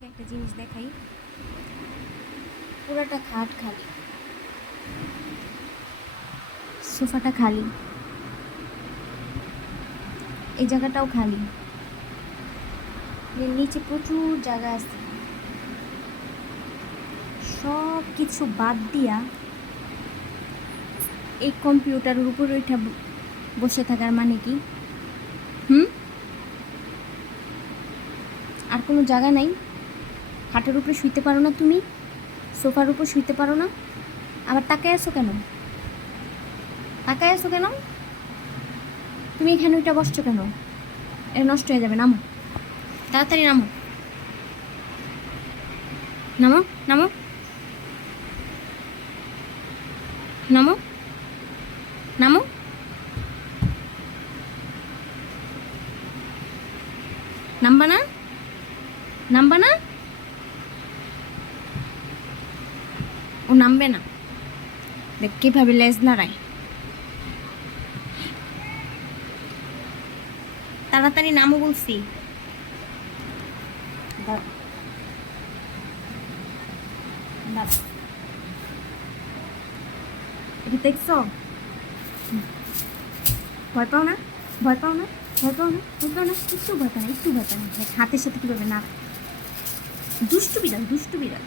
একটা জিনিস দেখাই, পুরাটা খাট খালি, সোফাটা খালি, এই জায়গাটাও খালি, এর নিচে প্রচুর জায়গা আছে। সব কিছু বাদ দিয়া এই কম্পিউটারের উপর ওইটা বসে থাকার মানে কি? আর কোনো জায়গা নাই? খাটের উপরে শুইতে পারো না তুমি? সোফার উপর শুইতে পারো না? আবার তাকায় আছো কেন? তাকায় আছো কেন? তুমি এখানে ওইটা বসছো কেন? এটা নষ্ট হয়ে যাবে। নামো, তাড়াতাড়ি নামো, নামো, নামো, নামো, নামো। নামবা না? নামবা না? ও নামবে না। দেখ কীভাবে লেজ নাড়ায়। তাড়াতাড়ি নামো বলছি। এটা দেখছো? ভয় পাও না? ভয় পাও না? ভয় পাও না? ভয় পাও না? একটু ভয় পাও না, একটু ভয় পাও না। হাতের সাথে কীভাবে না? দুষ্টু বিড়াল, দুষ্টু বিড়াল।